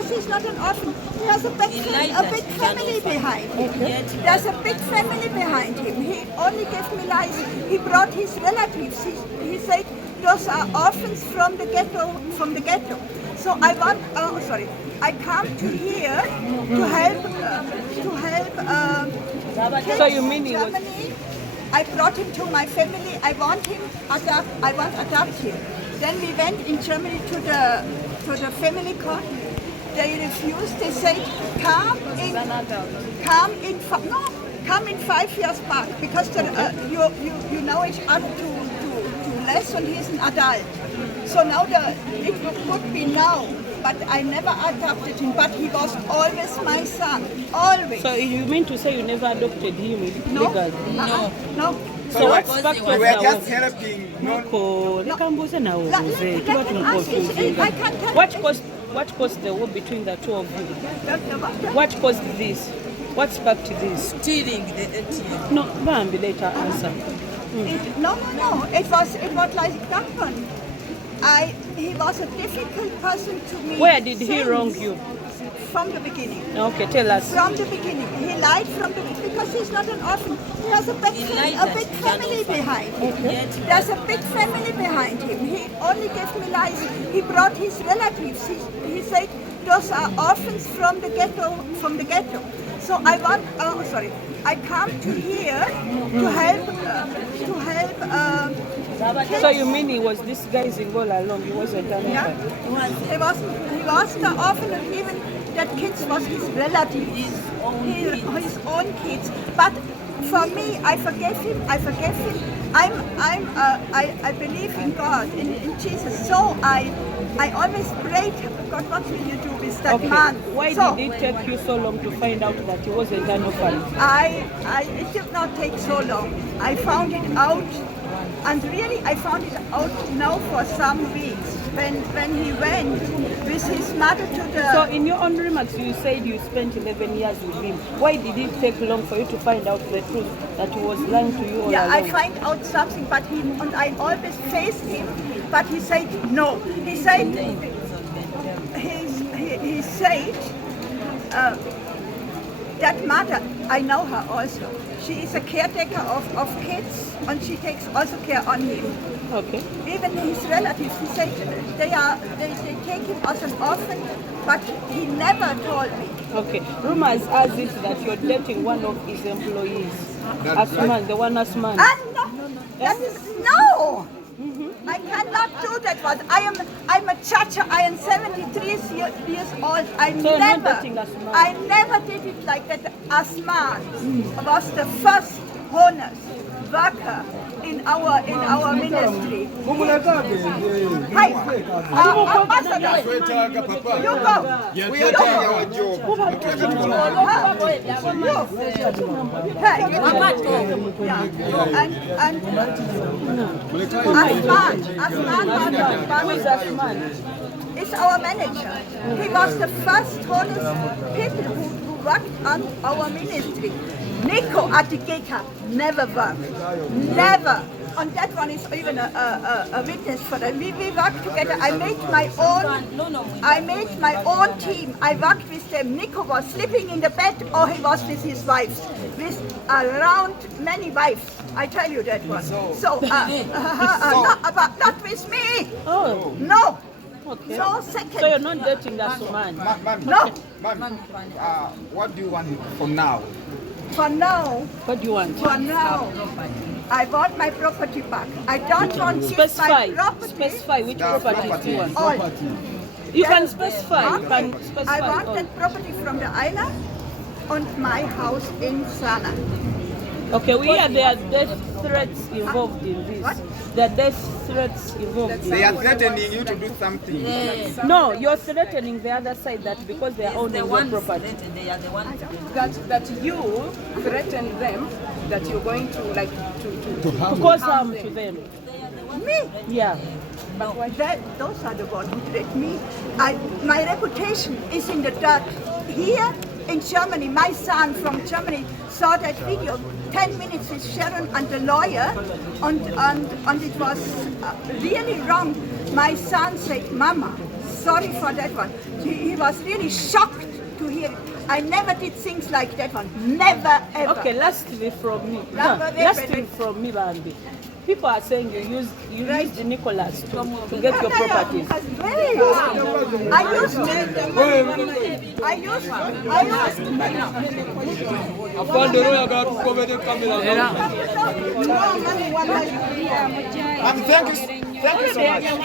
because he's not an orphan. He has a big family behind him. There's a big family behind him. He only gave me lies. He brought his relatives. He said those are orphans from the ghetto. So I come to here to help kids So you mean he was... Germany. I brought him to my family. I want adopt him. Then we went in Germany to the family court. They refused. They said come in 5 years back because you know each other too less, and he's an adult. So now it would be now. But I never adopted him, but he was always my son, always. So you mean to say you never adopted him legally? No. So what sparked You were just helping. What caused the war between the two of you? What caused this? What sparked this? Stealing the ATM. No, Bambi later answer. No. It was like that one. He was a difficult person to me. Where did he wrong you? From the beginning. Okay, tell us. From the beginning. He lied from the beginning because he's not an orphan. He has a big family behind him. There's a big family behind him. He only gave me lies. He brought his relatives. He said those are orphans from the ghetto. So I come to here to help So you mean he was this guy's involved along? He wasn't an Yeah, orphan? he was the orphan, and even that kids was his relatives, his own kids. But for me, I forgave him. I believe in God, in Jesus. So I always prayed, God, what will you do with that man? Why did it take you so long to find out that he wasn't an orphan? It did not take so long. I found it out. And really, I found it out now for some weeks when he went with his mother to the... So in your own remarks, you said you spent 11 years with him. Why did it take long for you to find out the truth that he was lying to you all along? I find out something, but I always faced him, but he said no. He said that mother, I know her also. She is a caretaker of kids, and she takes also care on him. Okay. Even his relatives, he said they take him as an orphan, but he never told me. Okay. Rumors has it that you're dating one of his employees. Asman, the one Asman. No! I cannot do that one. I'm a chacha. I am 73 years old. I never did it like that. Asman was the first honest worker in our ministry. Hey, ambassador, you go. We are doing our job. Hey, Asman is our manager. He was the first honest people who worked on our ministry. Nico Atikeka never worked. Never. And that one is even a witness for that. We worked together. I made my own team. I worked with them. Nico was sleeping in the bed, or he was with his wives. With around many wives. I tell you that one. So, but not with me. Oh. No. Okay. So second. So you're not dating that man? No. Ma'am, what do you want from now? For now. What do you want? For now. I want my property back. I don't want to Specify. my property. Specify which property do you want. All. You can specify. You can specify. I want all. that property from the island and my house in Sana. Okay, we hear there are death threats involved in this. What? There are death threats involved in They are this. threatening you to do something. No, you're threatening the other side that because they are owning your property. They are the ones. That you threaten them that you're going to To cause harm to them. Me? Yeah. But those are the ones who threat me. My reputation is in the dirt. Here in Germany, my son from Germany saw that video, 10 minutes with Sharon and the lawyer, and it was really wrong. My son said, Mama, sorry for that one, he was really shocked to hear it. I never did things like that one. Never ever. Okay, lastly from me. Never, Lastly from me, Bambi. People are saying you used Nicholas to get your properties. I used Thank you so much.